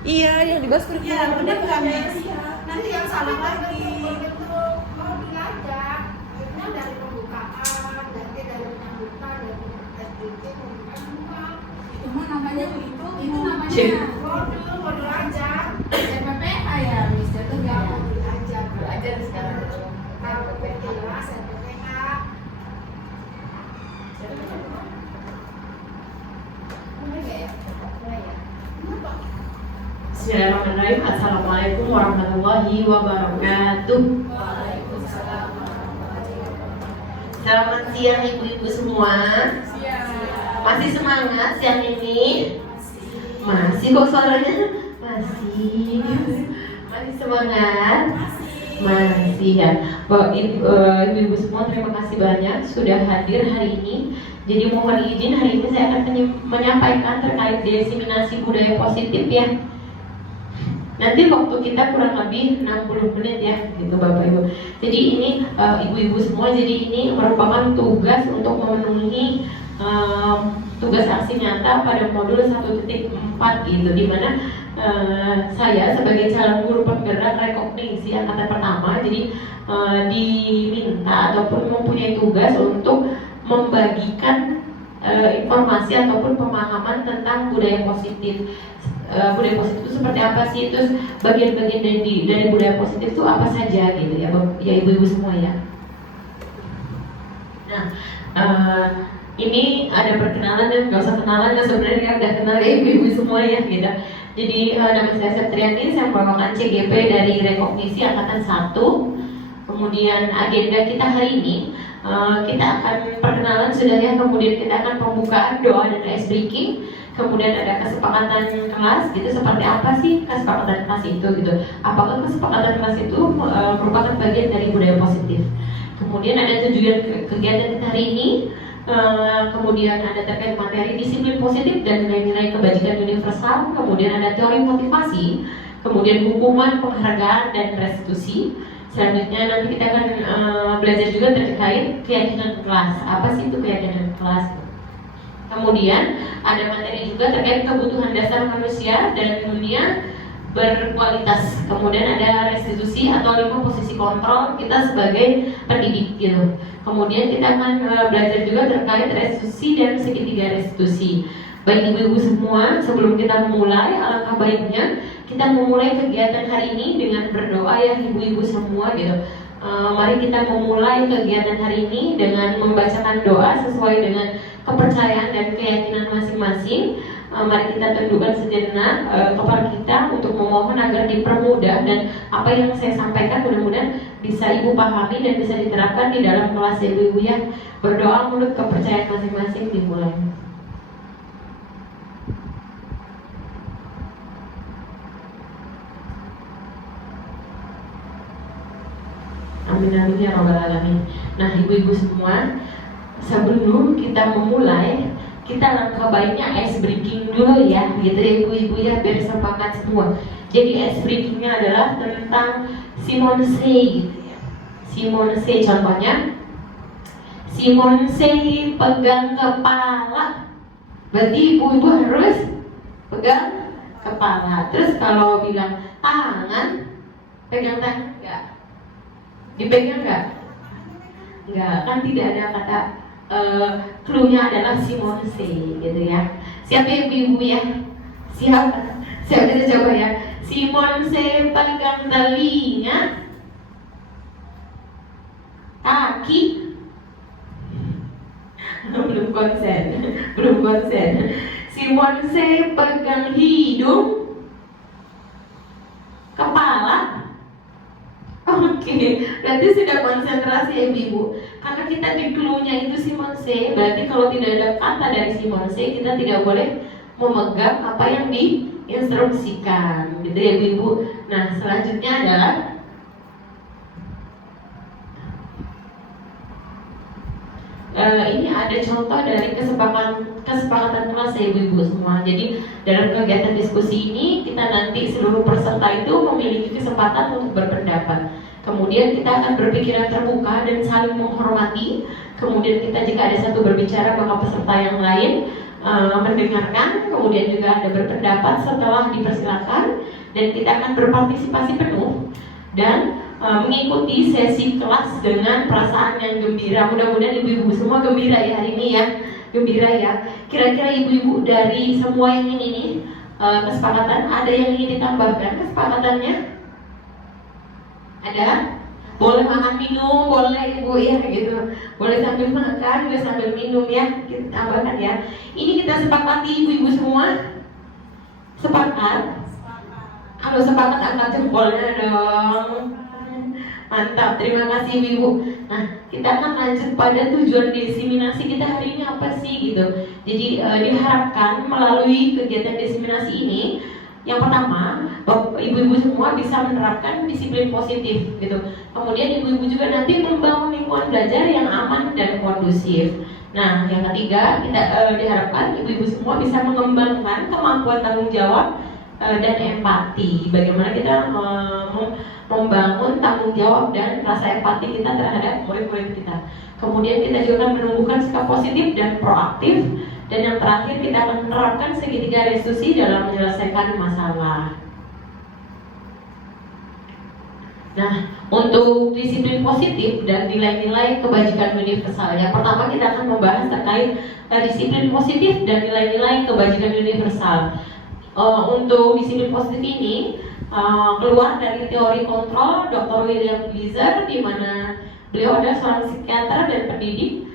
Iya, yang dibahas Ya, kurikulum udah kami. nanti yang salah lagi. Mau dilacak, akhirnya dari pembukaan, dari penyambutan, dari SDG, pembukaan semua. Itu mah namanya itu namanya modul ajar. SPPH ya, Mister itu nggak modul ajar. Belajar sekarang. Kalau jelas SPPH. Bismillahirrahmanirrahim. Assalamualaikum warahmatullahi wabarakatuh. Waalaikumsalam warahmatullahi wabarakatuh. Selamat siang ibu-ibu semua. Masih semangat siang ini? Masih kok suaranya? Masih semangat? Masih ya. Ibu-ibu semua terima kasih banyak sudah hadir hari ini. Jadi mohon izin hari ini saya akan menyampaikan terkait diseminasi budaya positif ya. Nanti waktu kita kurang lebih 60 menit ya gitu Bapak Ibu. Jadi ini ibu-ibu semua, jadi ini merupakan tugas untuk memenuhi tugas aksi nyata pada modul 1.4 gitu, dimana saya sebagai calon guru penggerak rekognisi angkatan pertama jadi diminta ataupun mempunyai tugas untuk membagikan informasi ataupun pemahaman tentang budaya positif. Budaya positif itu seperti apa sih? Terus bagian-bagian dari budaya positif itu apa saja gitu ya, ya ibu-ibu semua ya. Nah, ini ada perkenalan dan nggak usah kenalan ya sebenarnya kan udah kenal ya ibu-ibu semua ya gitu. Jadi nama saya Septriani, saya merupakan CGP dari Rekognisi Angkatan 1. Kemudian agenda kita hari ini kita akan perkenalan sudah ya, kemudian kita akan pembukaan doa dan ice breaking. Kemudian ada kesepakatan kelas gitu, seperti apa sih kesepakatan kelas itu gitu. Apakah kesepakatan kelas itu merupakan bagian dari budaya positif. Kemudian ada tujuan kegiatan kita hari ini. Kemudian ada terkait materi disiplin positif dan nilai-nilai kebajikan universal. Kemudian ada teori motivasi. Kemudian hukuman, penghargaan, dan restitusi. Selanjutnya nanti kita akan belajar juga terkait keyakinan kelas. Apa sih itu keyakinan kelas? Kemudian ada materi juga terkait kebutuhan dasar manusia dan dunia berkualitas. Kemudian ada restitusi atau 5 posisi kontrol kita sebagai pendidik gitu. Kemudian kita akan belajar juga terkait restitusi dan segitiga restitusi. Baik ibu-ibu semua, sebelum kita mulai, alangkah baiknya kita memulai kegiatan hari ini dengan berdoa ya ibu-ibu semua gitu. Mari kita memulai kegiatan hari ini dengan membacakan doa sesuai dengan kepercayaan dan keyakinan masing-masing. Mari kita tundukkan sejenak kepala kita untuk memohon agar dipermudah, dan apa yang saya sampaikan mudah-mudahan bisa ibu pahami dan bisa diterapkan di dalam kelas ibu-ibu ya. Berdoa menurut kepercayaan masing-masing, dimulai. Amin amin ya robbal alamin. Nah ibu-ibu semua, sebelum kita memulai, kita langkah baiknya ice breaking dulu ya, gitu ya ibu-ibu ya, biar sepakat semua. Jadi ice breakingnya adalah tentang Simone Sei gitu ya. Simone Sei contohnya, Simone Sei pegang kepala, berarti ibu-ibu harus pegang kepala. Terus kalau bilang tangan, pegang tangan enggak? Dipegang nggak? Nggak, kan tidak ada kata clue-nya adalah Simone Sei gitu ya. Siapa ibu-ibu ya? Siapa? Siapa kita coba ya? Simone Sei pegang telinga, kaki, belum konsen. Simone Sei pegang hidung, kepala. Oke, berarti sudah konsentrasi ya ibu-ibu. Karena kita di clue-nya itu Simone Sei, berarti kalau tidak ada kata dari Simone Sei, kita tidak boleh memegang apa yang diinstruksikan, gitu ya ibu-ibu. Nah, selanjutnya adalah ini ada contoh dari kesepakatan kelas ya ibu-ibu semua. Jadi dalam kegiatan diskusi ini kita nanti seluruh peserta itu memiliki kesempatan untuk berpendapat. Kemudian kita akan berpikiran terbuka dan saling menghormati. Kemudian kita jika ada satu berbicara maka peserta yang lain mendengarkan, kemudian juga ada berpendapat setelah dipersilakan, dan kita akan berpartisipasi penuh dan mengikuti sesi kelas dengan perasaan yang gembira. Mudah-mudahan ibu-ibu semua gembira ya hari ini ya, gembira ya. Kira-kira ibu-ibu dari semua yang ini nih kesepakatan, ada yang ingin ditambahkan kesepakatannya? Ada? Boleh makan minum, boleh ibu ya gitu. Boleh sambil makan, boleh sambil minum ya. Kita tambahkan ya. Ini kita sepakati ibu-ibu semua. Sepakat? Kalau sepakat angkat jempolnya dong. Mantap, terima kasih ibu. Nah, kita akan lanjut pada tujuan diseminasi kita hari ini apa sih gitu. Jadi diharapkan melalui kegiatan diseminasi ini, yang pertama, ibu-ibu semua bisa menerapkan disiplin positif gitu. Kemudian ibu-ibu juga nanti membangun lingkungan belajar yang aman dan kondusif. Nah, yang ketiga, kita diharapkan ibu-ibu semua bisa mengembangkan kemampuan tanggung jawab dan empati. Bagaimana kita membangun tanggung jawab dan rasa empati kita terhadap murid-murid kita. Kemudian kita juga akan menumbuhkan sikap positif dan proaktif. Dan yang terakhir, kita akan menerapkan segitiga restitusi dalam menyelesaikan masalah. Nah, untuk disiplin positif dan nilai-nilai kebajikan universal, yang pertama kita akan membahas terkait disiplin positif dan nilai-nilai kebajikan universal. Untuk disiplin positif ini keluar dari teori kontrol Dr. William Gleiser, di mana beliau adalah seorang psikiater dan pendidik.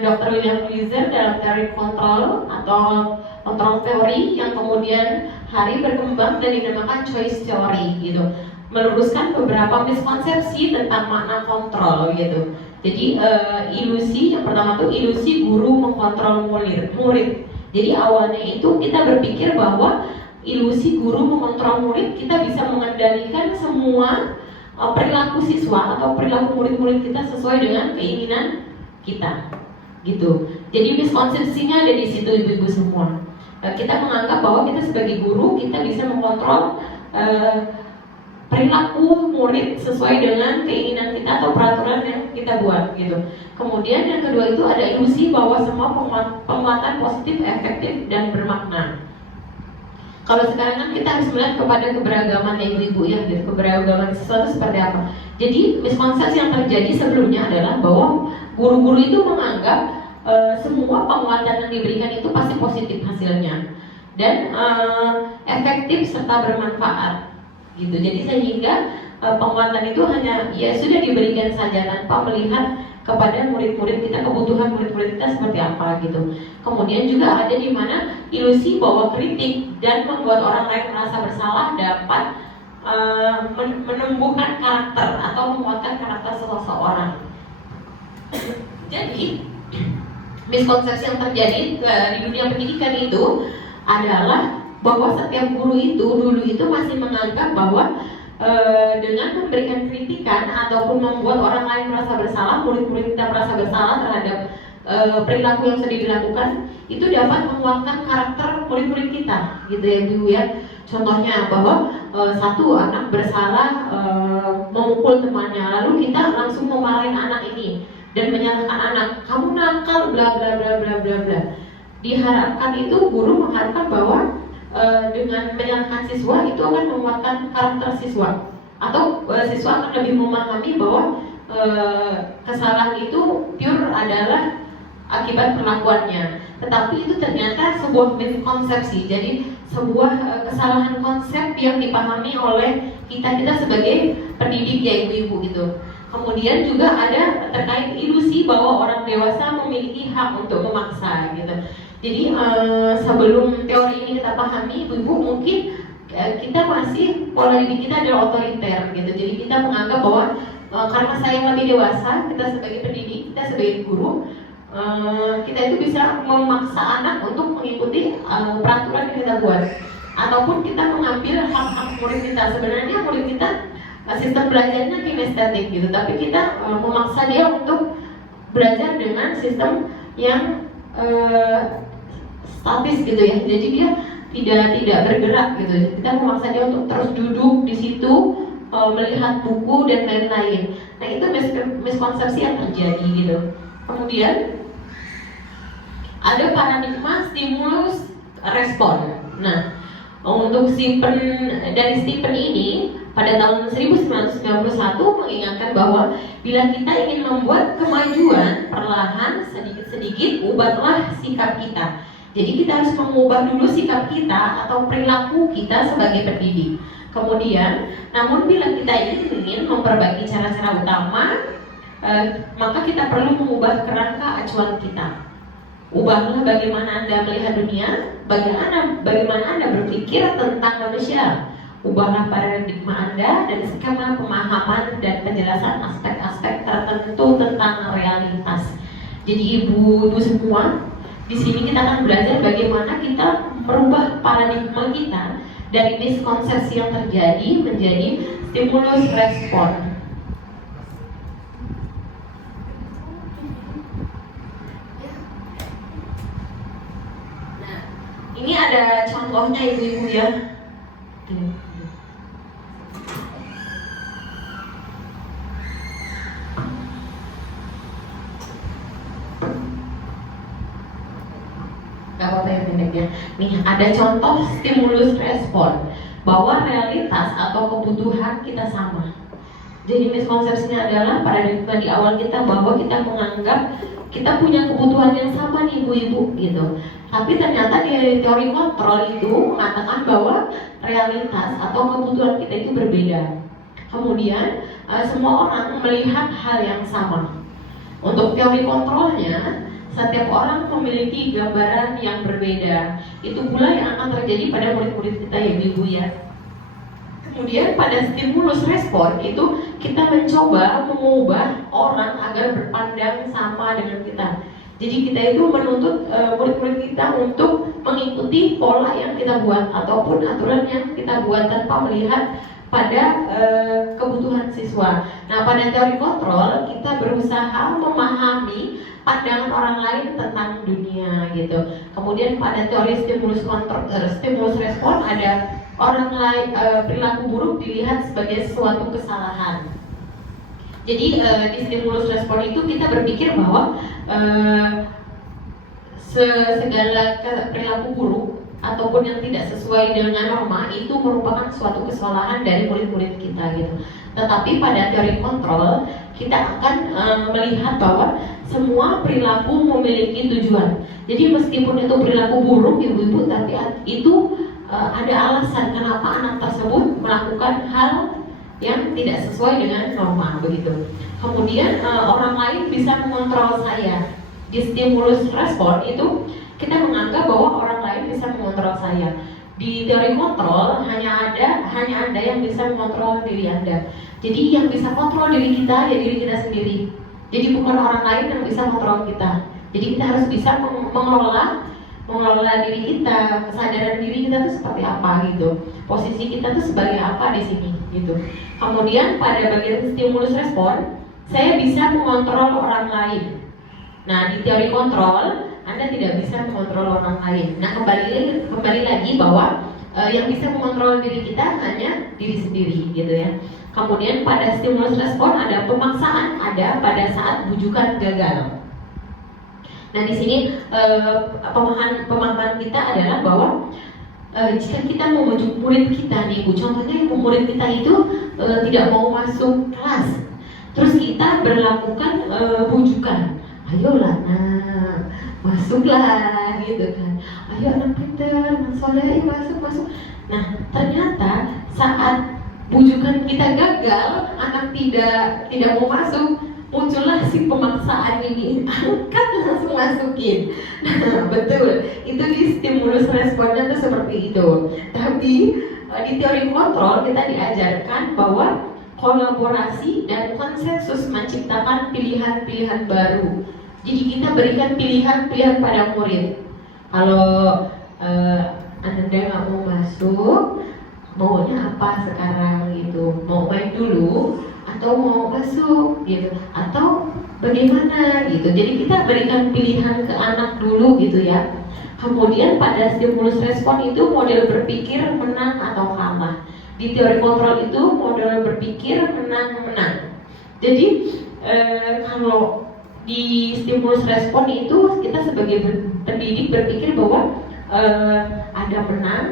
Dr. William Gleiser dalam teori kontrol atau kontrol teori yang kemudian hari berkembang dan dinamakan choice theory gitu, meluruskan beberapa miskonsepsi tentang makna kontrol gitu. Jadi ilusi yang pertama tuh ilusi guru mengkontrol murid. Jadi awalnya itu kita berpikir bahwa ilusi guru mengontrol murid, kita bisa mengendalikan semua perilaku siswa atau perilaku murid-murid kita sesuai dengan keinginan kita, gitu. Jadi miskonsepsinya ada di situ ibu-ibu semua. Kita menganggap bahwa kita sebagai guru kita bisa mengontrol perilaku murid sesuai dengan keinginan kita atau peraturan yang kita buat, gitu. Kemudian yang kedua itu ada ilusi bahwa semua penguatan positif, efektif dan bermakna. Kalau sekarang kan kita harus melihat kepada keberagaman ibu-ibu ya, gitu. Keberagaman siswa itu seperti apa. Jadi miskonsepsi yang terjadi sebelumnya adalah bahwa guru-guru itu menganggap semua penguatan yang diberikan itu pasti positif hasilnya dan efektif serta bermanfaat gitu. Jadi sehingga penguatan itu hanya ya sudah diberikan saja tanpa melihat kepada murid-murid kita, kebutuhan murid-murid kita seperti apa gitu. Kemudian juga ada di mana ilusi bahwa kritik dan membuat orang lain merasa bersalah dapat menumbuhkan karakter atau menguatkan karakter seseorang. Jadi miskonsepsi yang terjadi di dunia pendidikan itu adalah bahwa setiap guru itu dulu itu masih menganggap bahwa dengan memberikan kritikan ataupun membuat orang lain merasa bersalah, murid-murid kita merasa bersalah terhadap perilaku yang sudah dilakukan, itu dapat menguatkan karakter murid-murid kita, gitu ya Bu ya. Contohnya bahwa satu anak bersalah memukul temannya, lalu kita langsung memarahin anak ini dan menyatakan anak kamu nakal bla bla bla bla bla bla. Diharapkan itu guru mengharapkan bahwa dengan menyalahkan siswa itu akan menguatkan karakter siswa, atau siswa akan lebih memahami bahwa kesalahan itu pure adalah akibat perlakuannya. Tetapi itu ternyata sebuah miskonsepsi. Jadi sebuah kesalahan konsep yang dipahami oleh kita sebagai pendidik ya ibu-ibu gitu. Kemudian juga ada terkait ilusi bahwa orang dewasa memiliki hak untuk memaksa gitu. Jadi sebelum teori ini kita pahami, ibu-ibu mungkin kita masih pola didik kita adalah otoriter gitu. Jadi kita menganggap bahwa karena saya yang lebih dewasa, kita sebagai pendidik, kita sebagai guru, kita itu bisa memaksa anak untuk mengikuti peraturan yang kita buat, ataupun kita mengambil hak-hak murid kita. Sebenarnya murid kita sistem belajarnya kinestetik gitu, tapi kita memaksa dia untuk belajar dengan sistem yang statis gitu ya. Jadi dia tidak bergerak gitu. Kita memaksa dia untuk terus duduk di situ, melihat buku dan lain-lain. Nah itu miskonsepsi yang terjadi gitu. Kemudian ada paradigma stimulus respon. Nah, untuk dari Stephen ini pada tahun 1991 mengingatkan bahwa bila kita ingin membuat kemajuan perlahan sedikit-sedikit, ubahlah sikap kita. Jadi kita harus mengubah dulu sikap kita atau perilaku kita sebagai pendidik. Kemudian, namun bila kita ingin memperbaiki cara-cara utama, maka kita perlu mengubah kerangka acuan kita. Ubahlah bagaimana Anda melihat dunia, bagaimana Anda berpikir tentang manusia. Ubahlah paradigma Anda dan skema pemahaman dan penjelasan aspek-aspek tertentu tentang realitas. Jadi ibu-ibu semua, di sini kita akan belajar bagaimana kita merubah paradigma kita dari miskonsepsi yang terjadi menjadi stimulus respon. Ini ada contohnya ibu-ibu ya. Gak apa-apa ya pendeknya. Nih ada contoh stimulus respon bahwa realitas atau kebutuhan kita sama. Jadi miskonsepsinya adalah paradigma di awal kita bahwa kita menganggap kita punya kebutuhan yang sama nih ibu-ibu gitu. Tapi ternyata di teori kontrol itu mengatakan bahwa realitas atau kebutuhan kita itu berbeda. Kemudian semua orang melihat hal yang sama. Untuk teori kontrolnya, setiap orang memiliki gambaran yang berbeda. Itu pula yang akan terjadi pada murid-murid kita ya ibu ya. Kemudian pada stimulus respon itu kita mencoba mengubah orang agar berpandang sama dengan kita. Jadi kita itu menuntut murid-murid kita untuk mengikuti pola yang kita buat ataupun aturan yang kita buat tanpa melihat pada kebutuhan siswa. Nah, pada teori kontrol kita berusaha memahami pandangan orang lain tentang dunia gitu. Kemudian pada teori stimulus respon ada orang lain perilaku buruk dilihat sebagai suatu kesalahan. Jadi di stimulus respon itu kita berpikir bahwa segala perilaku buruk ataupun yang tidak sesuai dengan norma itu merupakan suatu kesalahan dari murid-murid kita gitu. Tetapi pada teori kontrol kita akan melihat bahwa semua perilaku memiliki tujuan. Jadi meskipun itu perilaku buruk ibu-ibu, tapi itu ada alasan kenapa anak tersebut melakukan hal yang tidak sesuai dengan norma begitu. Kemudian orang lain bisa mengontrol saya. Di stimulus respon itu kita menganggap bahwa orang lain bisa mengontrol saya. Di teori kontrol hanya Anda yang bisa mengontrol diri Anda. Jadi yang bisa kontrol diri kita ya diri kita sendiri. Jadi bukan orang lain yang bisa mengontrol kita. Jadi kita harus bisa mengelola diri kita, kesadaran diri kita itu seperti apa gitu. Posisi kita tuh sebagai apa di sini gitu. Kemudian pada bagian stimulus respon, saya bisa mengontrol orang lain. Nah, di teori kontrol Anda tidak bisa mengontrol orang lain. Nah, kembali lagi bahwa yang bisa mengontrol diri kita hanya diri sendiri gitu ya. Kemudian pada stimulus respon ada pemaksaan, ada pada saat bujukan gagal. Nah, di sini pemahaman kita adalah bahwa jika kita membujuk murid kita nih Bu, contohnya murid kita itu tidak mau masuk kelas, terus kita berlakukan bujukan, ayolah nak, masuklah gitu kan, ayo anak pintar, anak soleh, masuk. Nah, ternyata saat bujukan kita gagal, anak tidak mau masuk, muncullah si pemaksaan ini, angkat langsung masukin. Nah, betul, itu di stimulus responnya tuh seperti itu. Tapi di teori kontrol kita diajarkan bahwa kolaborasi dan konsensus menciptakan pilihan-pilihan baru. Jadi kita berikan pilihan-pilihan pada murid. Kalau Anda nggak mau masuk, maunya apa sekarang gitu? Mau main dulu atau mau masuk gitu, atau bagaimana gitu. Jadi kita berikan pilihan ke anak dulu gitu ya. Kemudian pada stimulus respon itu model berpikir menang atau kalah. Di teori kontrol itu model berpikir menang-menang. Jadi kalau di stimulus respon itu kita sebagai pendidik berpikir bahwa ada menang,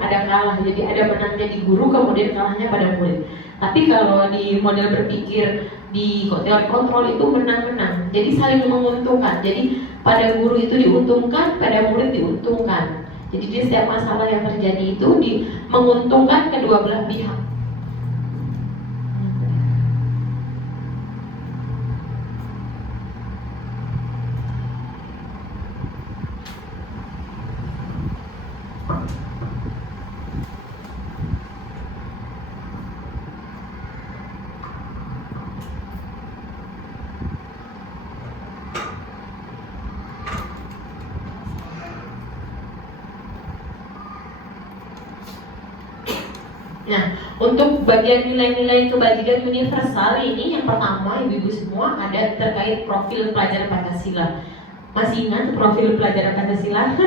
ada kalah. Jadi ada menangnya di guru, kemudian kalahnya pada murid. Tapi kalau di model berpikir di teori kontrol itu menang-menang. Jadi saling menguntungkan. Jadi pada guru itu diuntungkan, pada murid diuntungkan. Jadi di setiap masalah yang terjadi itu menguntungkan kedua belah pihak. Nah, untuk bagian nilai-nilai kebajikan universal ini yang pertama ibu-ibu semua ada terkait profil pelajaran Pancasila. Masih ingat profil pelajaran Pancasila?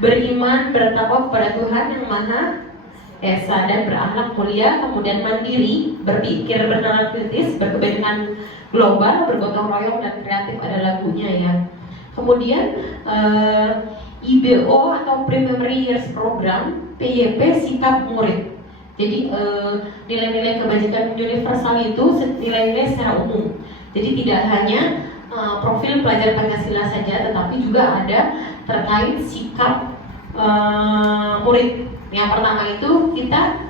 Beriman, bertakwa kepada Tuhan yang Maha Esa dan berakhlak mulia, kemudian mandiri, berpikir bernalar kritis, berkepentingan global, bergotong royong dan kreatif, ada lagunya ya. Kemudian IBO atau Primary Years Program, PYP sikap murid. Jadi nilai-nilai kebajikan universal itu nilai-nilai secara umum. Jadi tidak hanya profil pelajar Pancasila saja, tetapi juga ada terkait sikap murid. Yang pertama itu kita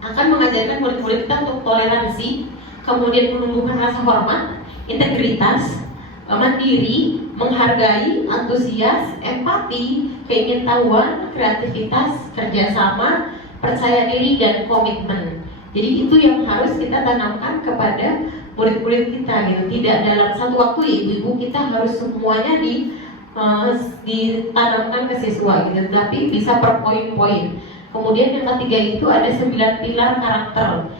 akan mengajarkan murid-murid kita untuk toleransi, kemudian menumbuhkan rasa hormat, integritas, mandiri, menghargai, antusias, empati, keingintahuan, kreativitas, kerjasama, percaya diri dan komitmen. Jadi itu yang harus kita tanamkan kepada murid-murid kita gitu. Tidak dalam satu waktu ibu-ibu kita harus semuanya ditanamkan ke siswa gitu, tapi bisa per poin-poin. Kemudian yang ketiga itu ada 9 pilar karakter.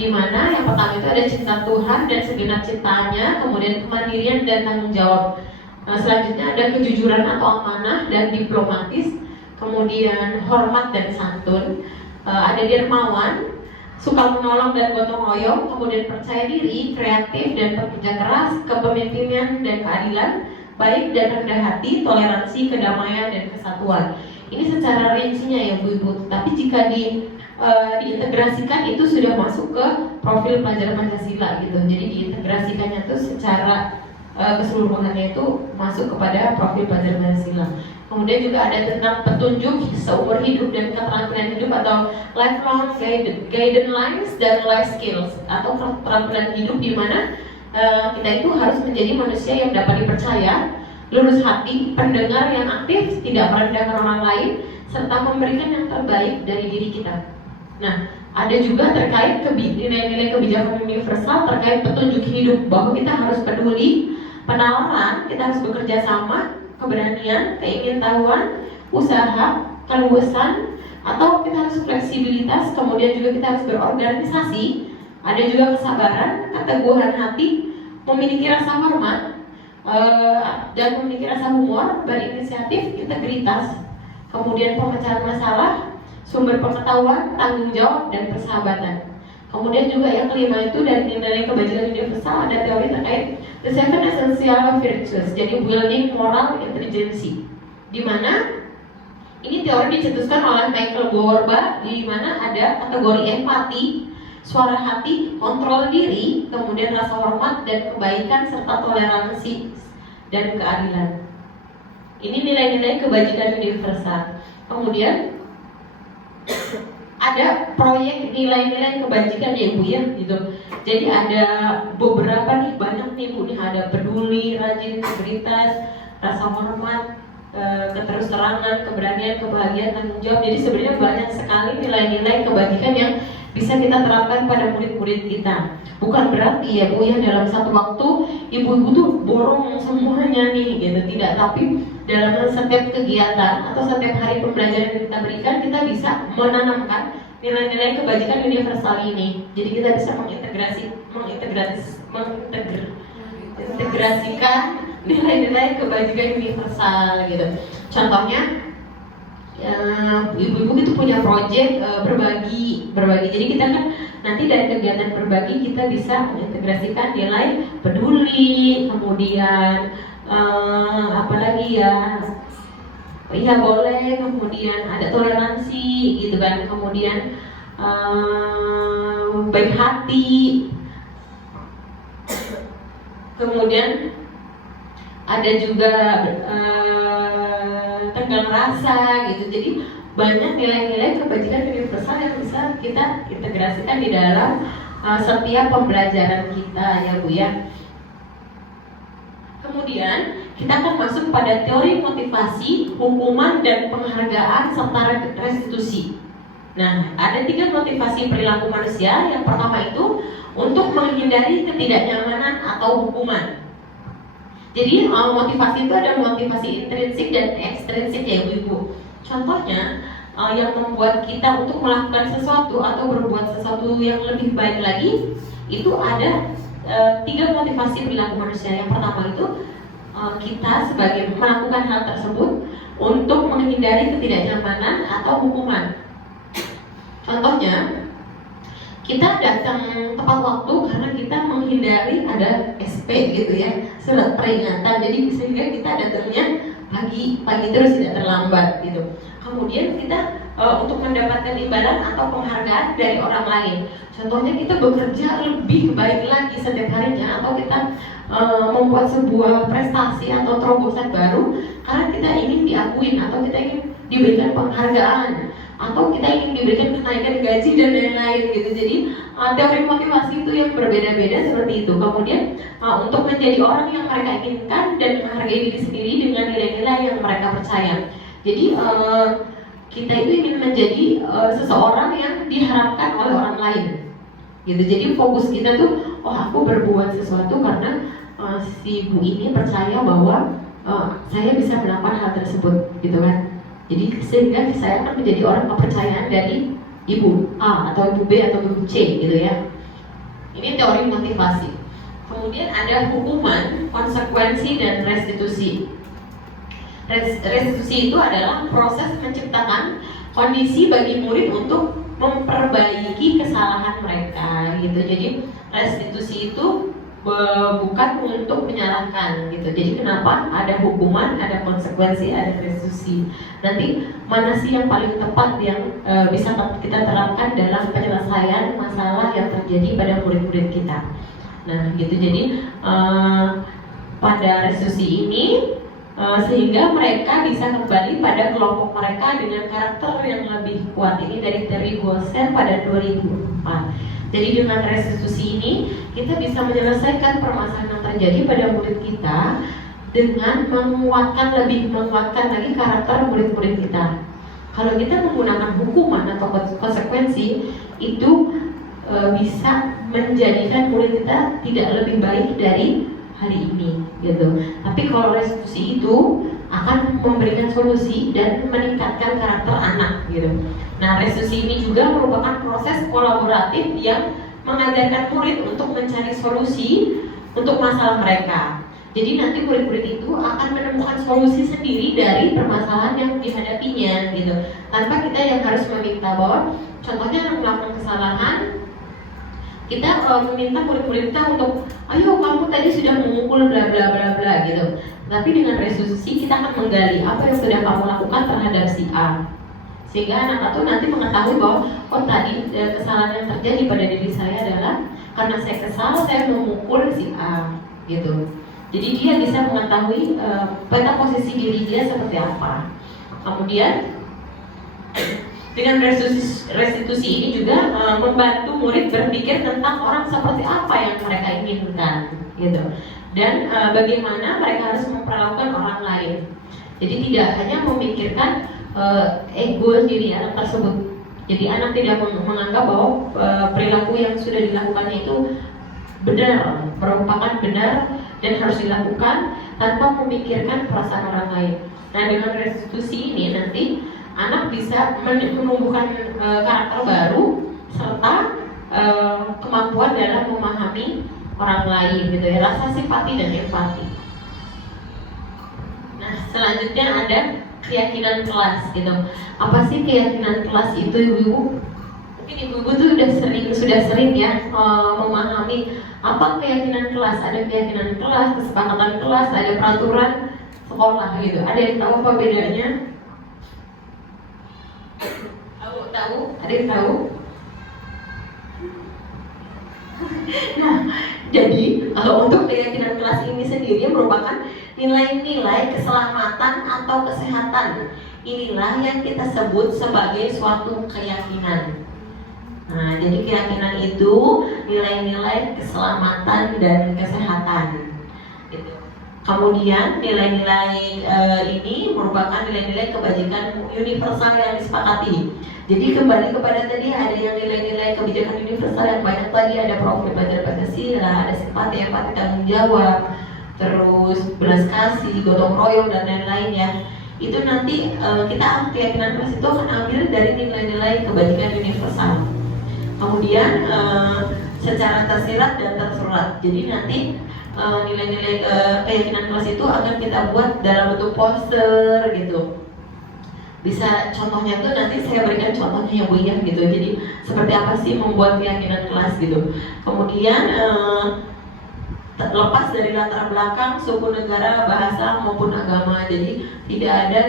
Di mana yang pertama itu ada cinta Tuhan dan segenap ciptaannya, kemudian kemandirian dan tanggung jawab. Selanjutnya ada kejujuran atau amanah dan diplomatis, kemudian hormat dan santun, ada dermawan, suka menolong dan gotong royong, kemudian percaya diri, kreatif dan pekerja keras, kepemimpinan dan keadilan, baik dan rendah hati, toleransi, kedamaian dan kesatuan. Ini secara rincinya ya Bu-ibu. Tapi jika diintegrasikan itu sudah masuk ke profil pelajaran Pancasila gitu. Jadi diintegrasikannya itu secara keseluruhannya itu masuk kepada profil pelajaran Pancasila. Kemudian juga ada tentang petunjuk seumur hidup dan keterampilan hidup atau lifelong guidance dan life skills atau keterampilan hidup, di mana kita itu harus menjadi manusia yang dapat dipercaya, lurus hati, pendengar yang aktif, tidak merendahkan orang lain, serta memberikan yang terbaik dari diri kita. Nah, ada juga terkait nilai-nilai kebijakan universal terkait petunjuk hidup, bahwa kita harus peduli, penawaran, kita harus bekerja sama, keberanian, keingintahuan, usaha, keluasan, atau kita harus fleksibilitas, kemudian juga kita harus berorganisasi, ada juga kesabaran, keteguhan hati, memiliki rasa hormat, dan memiliki rasa humor, berinisiatif, integritas, kemudian pemecahan masalah, sumber pengetahuan, tanggung jawab, dan persahabatan. Kemudian juga yang kelima itu dari nilai kebajikan universal ada teori terkait the seven essential virtues, jadi building moral intelligence, di mana ini teori dicetuskan oleh Michael Borba, di mana ada kategori empati, suara hati, kontrol diri, kemudian rasa hormat dan kebaikan, serta toleransi dan keadilan. Ini nilai-nilai kebajikan universal. Kemudian ada proyek nilai-nilai kebajikan ya Bu ya gitu. Jadi ada beberapa nih, banyak nih Bu nih, ada peduli, rajin, integritas, rasa hormat, keterus-terangan, keberanian, kebahagiaan, tanggung jawab. Jadi sebenarnya banyak sekali nilai-nilai kebajikan yang bisa kita terapkan pada murid-murid kita. Bukan berarti ya Bu ya dalam satu waktu ibu-ibu tuh borong semuanya nih gitu, tidak. Tapi dalam setiap kegiatan atau setiap hari pembelajaran yang kita berikan, kita bisa menanamkan nilai-nilai kebajikan universal ini. Jadi kita bisa mengintegrasikan nilai-nilai kebajikan universal gitu. Contohnya ibu-ibu itu punya proyek berbagi. Jadi kita kan nanti dari kegiatan berbagi kita bisa mengintegrasikan nilai peduli, kemudian apalagi ya, iya boleh, kemudian ada toleransi gitu kan, kemudian baik hati, kemudian ada juga tenggang rasa gitu. Jadi banyak nilai-nilai kebajikan universal yang bisa kita integrasikan di dalam setiap pembelajaran kita ya Bu ya. Kemudian kita akan masuk pada teori motivasi, hukuman, dan penghargaan serta restitusi. Nah, ada 3 motivasi perilaku manusia. Yang pertama itu untuk menghindari ketidaknyamanan atau hukuman. Jadi motivasi itu ada motivasi intrinsik dan ekstrinsik ya Ibu. Contohnya yang membuat kita untuk melakukan sesuatu atau berbuat sesuatu yang lebih baik lagi itu ada 3 motivasi perilaku manusia. Yang pertama itu kita sebagai melakukan hal tersebut untuk menghindari ketidaknyamanan atau hukuman. Contohnya, kita datang tepat waktu karena kita menghindari ada SP gitu ya, surat peringatan. Jadi sehingga kita datangnya pagi terus, tidak terlambat gitu. Kemudian kita untuk mendapatkan imbalan atau penghargaan dari orang lain. Contohnya kita bekerja lebih baik lagi setiap harinya, atau kita membuat sebuah prestasi atau terobosan baru karena kita ingin diakuin, atau kita ingin diberikan penghargaan, atau kita ingin diberikan kenaikan gaji dan lain-lain gitu. Jadi teori motivasi itu yang berbeda-beda seperti itu. Kemudian untuk menjadi orang yang mereka inginkan dan menghargai diri sendiri dengan nilai-nilai yang mereka percaya. Jadi kita itu ingin menjadi seseorang yang diharapkan oleh orang lain gitu. Jadi fokus kita tuh, oh aku berbuat sesuatu karena si Bu ini percaya bahwa saya bisa melakukan hal tersebut gitu kan. Jadi sehingga saya akan menjadi orang kepercayaan dari Ibu A atau Ibu B atau Ibu C gitu ya. Ini teori motivasi. Kemudian ada hukuman, konsekuensi, dan restitusi. Restitusi itu adalah proses menciptakan kondisi bagi murid untuk memperbaiki kesalahan mereka gitu. Jadi restitusi itu bukan untuk menyalahkan gitu. Jadi kenapa ada hukuman, ada konsekuensi, ada restitusi. Nanti mana sih yang paling tepat yang bisa kita terapkan dalam penyelesaian masalah yang terjadi pada murid-murid kita. Nah gitu. Jadi pada restitusi ini sehingga mereka bisa kembali pada kelompok mereka dengan karakter yang lebih kuat. Ini dari Terry Goldstein pada 2004. Jadi dengan restitusi ini kita bisa menyelesaikan permasalahan yang terjadi pada murid kita dengan lebih menguatkan lagi karakter murid-murid kita. Kalau kita menggunakan hukuman atau konsekuensi itu bisa menjadikan murid kita tidak lebih baik dari hari ini gitu. Tapi kalau restitusi itu akan memberikan solusi dan meningkatkan karakter anak gitu. Nah, restitusi ini juga merupakan proses kolaboratif yang mengajarkan murid untuk mencari solusi untuk masalah mereka. Jadi nanti murid-murid itu akan menemukan solusi sendiri dari permasalahan yang dihadapinya gitu. Tanpa kita yang harus meminta bahwa contohnya anak melakukan kesalahan, kita meminta murid-murid kita untuk ayo kamu tadi sudah memukul bla bla bla bla gitu. Tapi dengan restitusi kita akan menggali apa yang sudah kamu lakukan terhadap si A, sehingga anak itu nanti mengetahui bahwa oh tadi kesalahan yang terjadi pada diri saya adalah karena saya kesal, saya memukul si A gitu. Jadi dia bisa mengetahui peta posisi diri dia seperti apa. Kemudian dengan restitusi ini juga membantu murid berpikir tentang orang seperti apa yang mereka inginkan gitu. Dan bagaimana mereka harus memperlakukan orang lain. Jadi tidak hanya memikirkan ego diri anak tersebut. Jadi anak tidak menganggap bahwa perilaku yang sudah dilakukannya itu benar, merupakan benar dan harus dilakukan tanpa memikirkan perasaan orang lain. Nah dengan restitusi ini nanti anak bisa menumbuhkan karakter baru serta kemampuan dalam memahami orang lain gitu ya, rasa simpati dan empati. Nah selanjutnya ada keyakinan kelas gitu. Apa sih keyakinan kelas itu Ibu? Mungkin Ibu tuh sudah sering ya memahami Apa keyakinan kelas? Ada keyakinan kelas, kesepakatan kelas, ada peraturan sekolah gitu. Ada yang tahu apa bedanya? Tahu? Ada yang tahu? Nah, jadi kalau untuk keyakinan kelas ini sendiri merupakan nilai-nilai keselamatan atau kesehatan. Inilah yang kita sebut sebagai suatu keyakinan. Nah, jadi keyakinan itu nilai-nilai keselamatan dan kesehatan. Gitu. Kemudian nilai-nilai ini merupakan nilai-nilai kebajikan universal yang disepakati. Jadi kembali kepada tadi ada yang nilai-nilai kebijakan universal yang banyak tadi, ada profil belajar Pancasila, ada simpati, empati, tanggung jawab, terus belas kasih, gotong royong dan lain-lain ya. Itu nanti kita keyakinan kelas itu akan ambil dari nilai-nilai kebajikan universal. Kemudian secara tersirat dan tersurat. Jadi nanti nilai-nilai keyakinan kelas itu akan kita buat dalam bentuk poster gitu. Bisa contohnya tuh nanti saya berikan contohnya ya Bu ya gitu. Jadi seperti apa sih membuat keyakinan kelas gitu. Kemudian terlepas dari latar belakang, suku, negara, bahasa maupun agama. Jadi tidak ada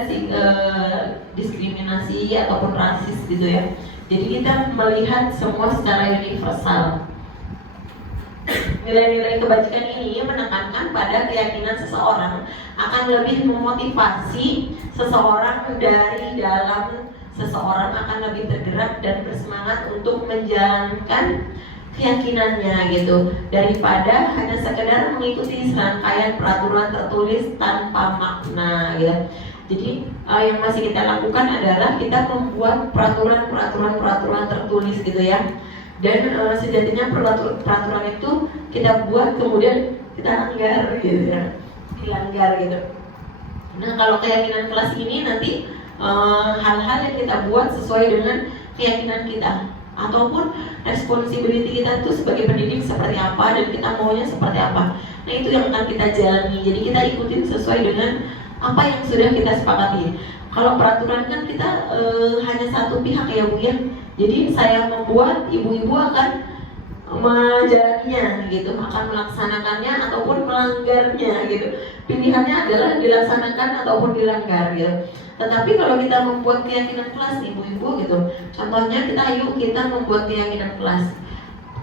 diskriminasi ataupun rasis gitu ya. Jadi kita melihat semua secara universal. Nilai-nilai kebajikan ini menekankan pada keyakinan seseorang akan lebih memotivasi seseorang dari dalam seseorang akan lebih tergerak dan bersemangat untuk menjalankan keyakinannya gitu, daripada hanya sekedar mengikuti serangkaian peraturan tertulis tanpa makna gitu. Jadi yang masih kita lakukan adalah kita membuat peraturan tertulis gitu ya. Dan sejatinya peraturan itu kita buat kemudian kita langgar gitu ya, dilanggar gitu. Nah kalau keyakinan kelas ini nanti hal-hal yang kita buat sesuai dengan keyakinan kita ataupun responsibility kita itu sebagai pendidik seperti apa dan kita maunya seperti apa. Nah itu yang akan kita jalani. Jadi kita ikutin sesuai dengan apa yang sudah kita sepakati. Kalau peraturan kan kita hanya satu pihak ya Bu ya. Jadi saya membuat, ibu-ibu akan menjalaninya gitu, akan melaksanakannya ataupun melanggarnya gitu. Pilihannya adalah dilaksanakan ataupun dilanggar gitu. Tetapi kalau kita membuat keyakinan kelas ibu-ibu gitu, contohnya kita membuat keyakinan kelas.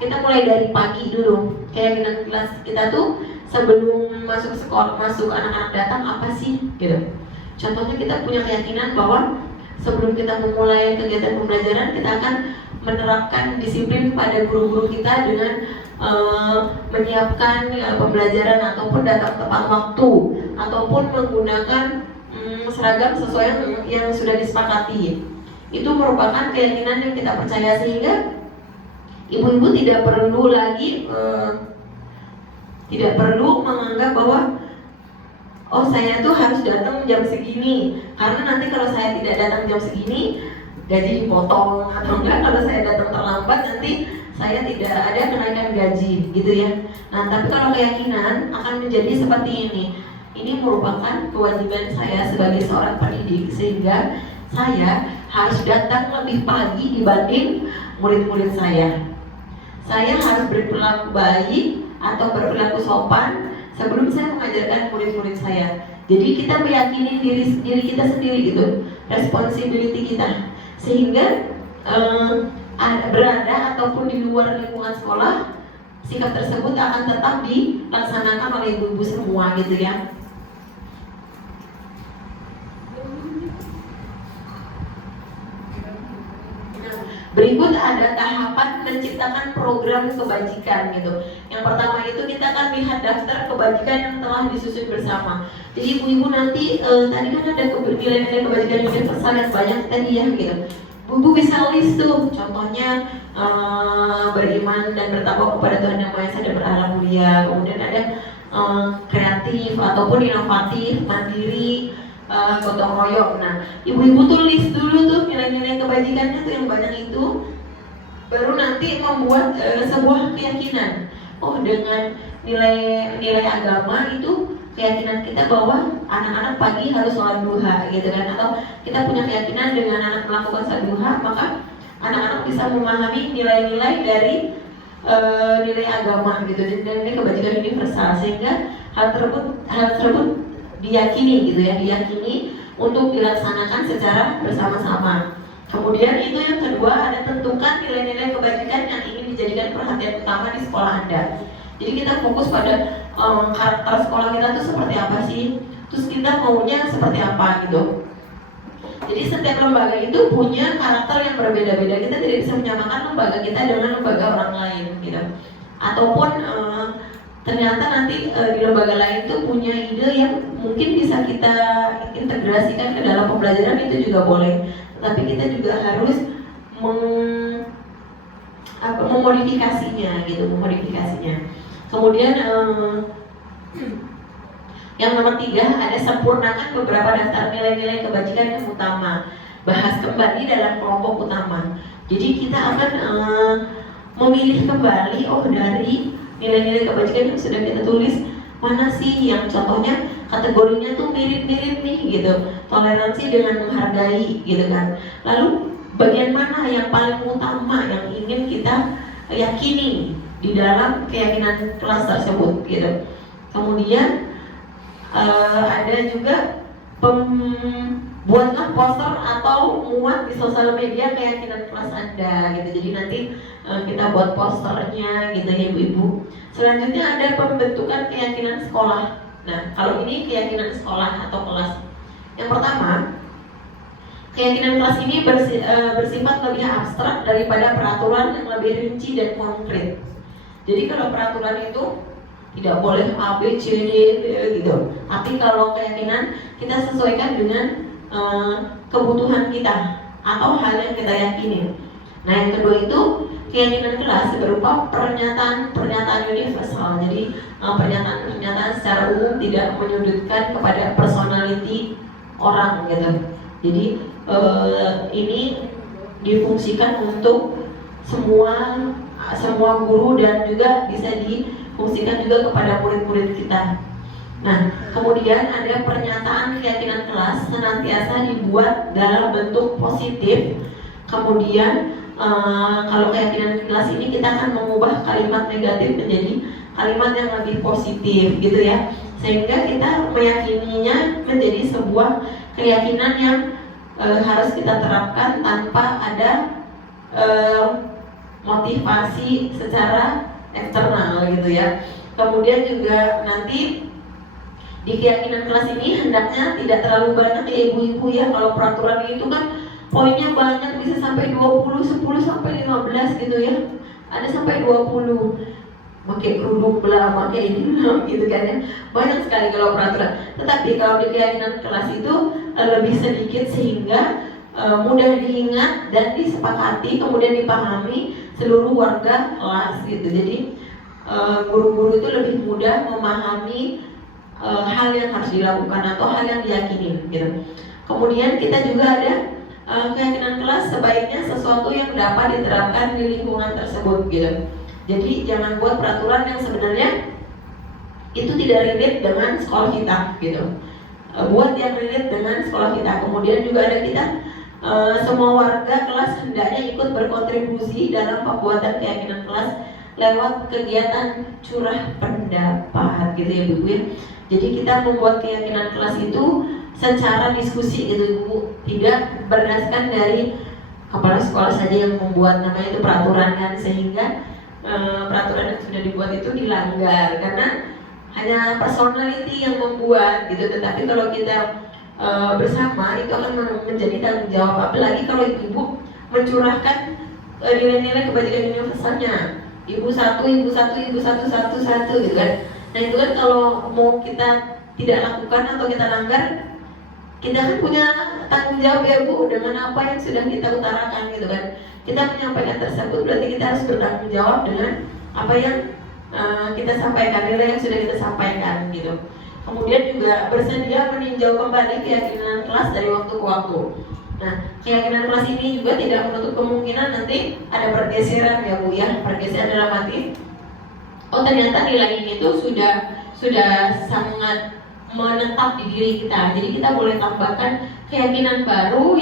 Kita mulai dari pagi dulu. Keyakinan kelas kita tuh sebelum masuk sekolah, masuk anak-anak datang apa sih gitu. Contohnya kita punya keyakinan bahwa sebelum kita memulai kegiatan pembelajaran kita akan menerapkan disiplin pada guru-guru kita dengan menyiapkan pembelajaran ataupun datang tepat waktu ataupun menggunakan seragam sesuai yang sudah disepakati. Itu merupakan keyakinan yang kita percaya sehingga ibu-ibu tidak perlu lagi tidak perlu menganggap bahwa oh saya tuh harus datang jam segini karena nanti kalau saya tidak datang jam segini gaji dipotong atau enggak kalau saya datang terlambat nanti saya tidak ada kenaikan gaji gitu ya. Nah tapi kalau keyakinan akan menjadi seperti ini. Ini merupakan kewajiban saya sebagai seorang pendidik sehingga saya harus datang lebih pagi dibanding murid-murid saya. Saya harus berperilaku baik atau berperilaku sopan sebelum saya mengajarkan murid-murid saya. Jadi kita meyakini diri kita sendiri gitu, responsibility kita, sehingga berada ataupun di luar lingkungan sekolah, sikap tersebut akan tetap dilaksanakan oleh ibu-ibu semua gitu ya. Berikut ada tahapan menciptakan program kebajikan gitu. Yang pertama itu kita akan lihat daftar kebajikan yang telah disusun bersama. Jadi ibu-ibu nanti tadi kan ada nilai-nilai kebajikan universal yang banyak tadi ya gitu. Ibu bisa list tuh, contohnya beriman dan bertakwa kepada Tuhan Yang Maha Esa dan berharap mulia. Kemudian ada kreatif ataupun inovatif, mandiri, gotong royong. Nah, ibu-ibu tulis dulu tuh nilai-nilai kebajikannya tuh yang banyak itu, baru nanti membuat sebuah keyakinan. Oh, dengan nilai agama itu keyakinan kita bahwa anak-anak pagi harus sholat duha gitu kan, atau kita punya keyakinan dengan anak melakukan sholat duha maka anak-anak bisa memahami nilai-nilai dari nilai agama gitu dan nilai kebajikan universal, sehingga hal tersebut diyakini gitu ya, diyakini untuk dilaksanakan secara bersama-sama. Kemudian itu yang kedua, ada tentukan nilai-nilai kebajikan yang ingin dijadikan perhatian utama di sekolah Anda. Jadi kita fokus pada karakter sekolah kita tuh seperti apa sih, terus kita maunya seperti apa gitu. Jadi setiap lembaga itu punya karakter yang berbeda-beda. Kita tidak bisa menyamakan lembaga kita dengan lembaga orang lain gitu. Ataupun ternyata nanti di lembaga lain itu punya ide yang mungkin bisa kita integrasikan ke dalam pembelajaran, itu juga boleh. Tapi kita juga harus memodifikasinya gitu, memodifikasinya. Kemudian yang nomor 3, ada sempurnakan beberapa daftar nilai-nilai kebajikan yang utama. Bahas kembali dalam kelompok utama. Jadi kita akan memilih kembali dari nilai-nilai kebajikan yang sudah kita tulis, mana sih yang contohnya kategorinya tuh mirip-mirip nih gitu. Toleransi dengan menghargai gitu kan. Lalu bagian mana yang paling utama yang ingin kita yakini di dalam keyakinan kelas tersebut gitu. Kemudian ada juga buatlah poster atau muat di sosial media keyakinan kelas Anda gitu. Jadi nanti kita buat posternya gitu ya ibu-ibu. Selanjutnya ada pembentukan keyakinan sekolah. Nah, kalau ini keyakinan sekolah atau kelas. Yang pertama, keyakinan kelas ini bersifat lebih abstrak daripada peraturan yang lebih rinci dan konkret. Jadi kalau peraturan itu tidak boleh A, B, C, D gitu. Tapi kalau keyakinan kita sesuaikan dengan kebutuhan kita atau hal yang kita yakini. Nah, yang kedua itu keyakinan kelas berupa pernyataan universal. Jadi pernyataan secara umum tidak menyudutkan kepada personality orang gitu. Jadi ini difungsikan untuk semua guru dan juga bisa difungsikan juga kepada murid-murid kita. Nah, kemudian ada pernyataan keyakinan kelas senantiasa dibuat dalam bentuk positif. Kemudian kalau keyakinan kelas ini kita akan mengubah kalimat negatif menjadi kalimat yang lebih positif gitu ya, sehingga kita meyakininya menjadi sebuah keyakinan yang harus kita terapkan tanpa ada motivasi secara eksternal gitu ya. Kemudian juga nanti di keyakinan kelas ini hendaknya tidak terlalu banyak ya ibu-ibu ya. Kalau peraturan itu kan poinnya banyak, bisa sampai 20, 10 sampai 15 gitu ya. Ada sampai 20. Pakai kerudung belah, pakai ini gitu kan ya. Banyak sekali kalau peraturan. Tetapi kalau di keyakinan kelas itu lebih sedikit sehingga mudah diingat dan disepakati, kemudian dipahami seluruh warga kelas gitu. Jadi guru-guru itu lebih mudah memahami hal yang harus dilakukan atau hal yang diyakini gitu. Kemudian kita juga ada keyakinan kelas sebaiknya sesuatu yang dapat diterapkan di lingkungan tersebut gitu. Jadi jangan buat peraturan yang sebenarnya itu tidak relate dengan sekolah kita gitu. Buat yang relate dengan sekolah kita. Kemudian juga ada kita semua warga kelas hendaknya ikut berkontribusi dalam pembuatan keyakinan kelas lewat kegiatan curah pendapat gitu ya Bu ya. Jadi kita membuat keyakinan kelas itu secara diskusi gitu Ibu, tidak berdasarkan dari kepala sekolah saja yang membuat, namanya itu peraturan kan, sehingga peraturan yang sudah dibuat itu dilanggar karena hanya personality yang membuat gitu. Tetapi kalau kita bersama itu akan menjadi tanggung jawab, apalagi kalau ibu mencurahkan nilai-nilai kebajikan universalnya, ibu satu gitu kan. Nah itu kan kalau mau kita tidak lakukan atau kita langgar, kita kan punya tanggung jawab ya Bu dengan apa yang sudah kita utarakan gitu kan. Kita menyampaikan tersebut berarti kita harus bertanggung jawab dengan apa yang kita sampaikan, nilai yang sudah kita sampaikan gitu. Kemudian juga bersedia meninjau kembali keyakinan kelas dari waktu ke waktu. Nah, keyakinan kelas ini juga tidak menutup kemungkinan nanti ada pergeseran ya Bu ya. Pergeseran dalam arti, oh ternyata nilai ini tuh sudah sangat menetap di diri kita. Jadi kita boleh tambahkan keyakinan baru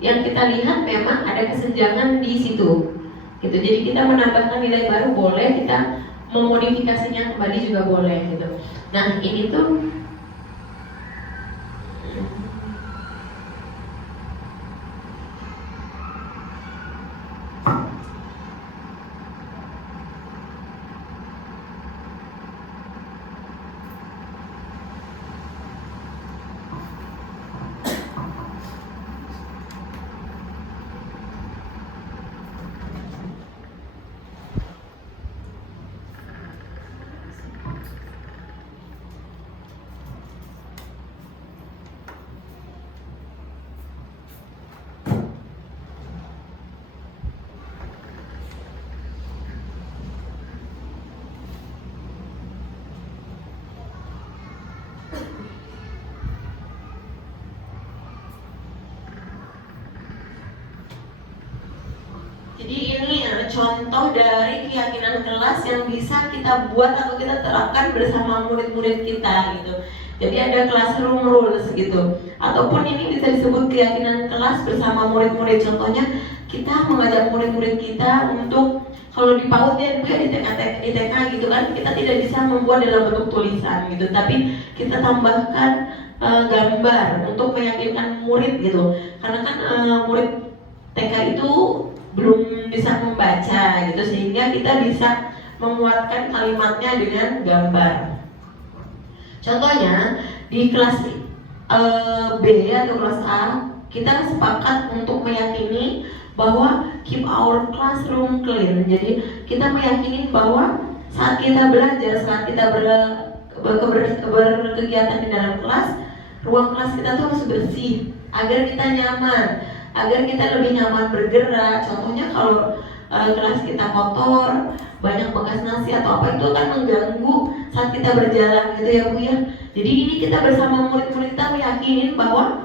yang kita lihat memang ada kesenjangan di situ. gitu. Jadi kita menambahkan nilai baru boleh, kita memodifikasinya kembali juga boleh gitu. Nah ini tuh jadi ini contoh dari keyakinan kelas yang bisa kita buat atau kita terapkan bersama murid-murid kita gitu. Jadi ada classroom rules gitu. Ataupun ini bisa disebut keyakinan kelas bersama murid-murid. Contohnya kita mengajak murid-murid kita untuk kalau di PAUD ya di TK gitu kan, kita tidak bisa membuat dalam bentuk tulisan gitu, tapi kita tambahkan gambar untuk meyakinkan murid gitu. Karena kan murid TK itu belum bisa membaca gitu, sehingga kita bisa menguatkan kalimatnya dengan gambar. Contohnya di kelas B atau kelas A, kita sepakat untuk meyakini bahwa keep our classroom clean. Jadi kita meyakini bahwa saat kita belajar, saat kita berkegiatan di dalam kelas, ruang kelas kita tuh harus bersih agar kita nyaman, agar kita lebih nyaman bergerak. Contohnya kalau kelas kita kotor, banyak bekas nasi atau apa, itu akan mengganggu saat kita berjalan gitu ya Bu ya. Jadi ini kita bersama murid-murid kita meyakinin bahwa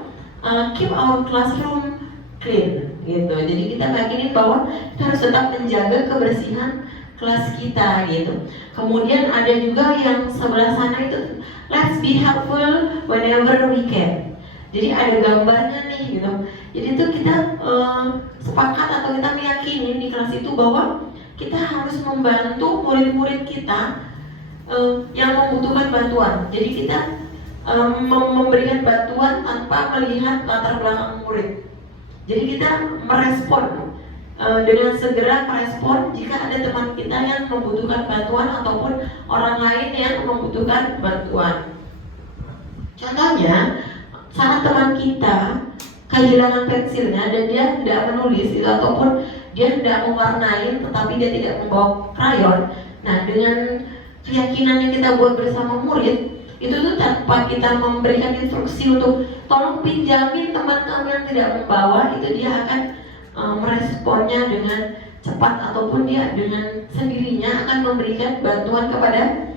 keep our classroom clean gitu. Jadi kita meyakinin bahwa kita harus tetap menjaga kebersihan kelas kita gitu. Kemudian ada juga yang sebelah sana itu let's be helpful whenever we can. Jadi ada gambarnya nih gitu. Jadi itu kita sepakat atau kita meyakini di kelas itu bahwa kita harus membantu murid-murid kita yang membutuhkan bantuan. Jadi kita memberikan bantuan tanpa melihat latar belakang murid. Jadi kita merespon dengan segera merespon jika ada teman kita yang membutuhkan bantuan ataupun orang lain yang membutuhkan bantuan. Contohnya, saat teman kita kehilangan pensilnya dan dia tidak menulis itu, ataupun dia tidak mewarnai tetapi dia tidak membawa krayon. Nah, dengan keyakinan yang kita buat bersama murid itu tuh tanpa kita memberikan instruksi untuk tolong pinjamin teman kamu yang tidak membawa, itu dia akan meresponnya dengan cepat ataupun dia dengan sendirinya akan memberikan bantuan kepada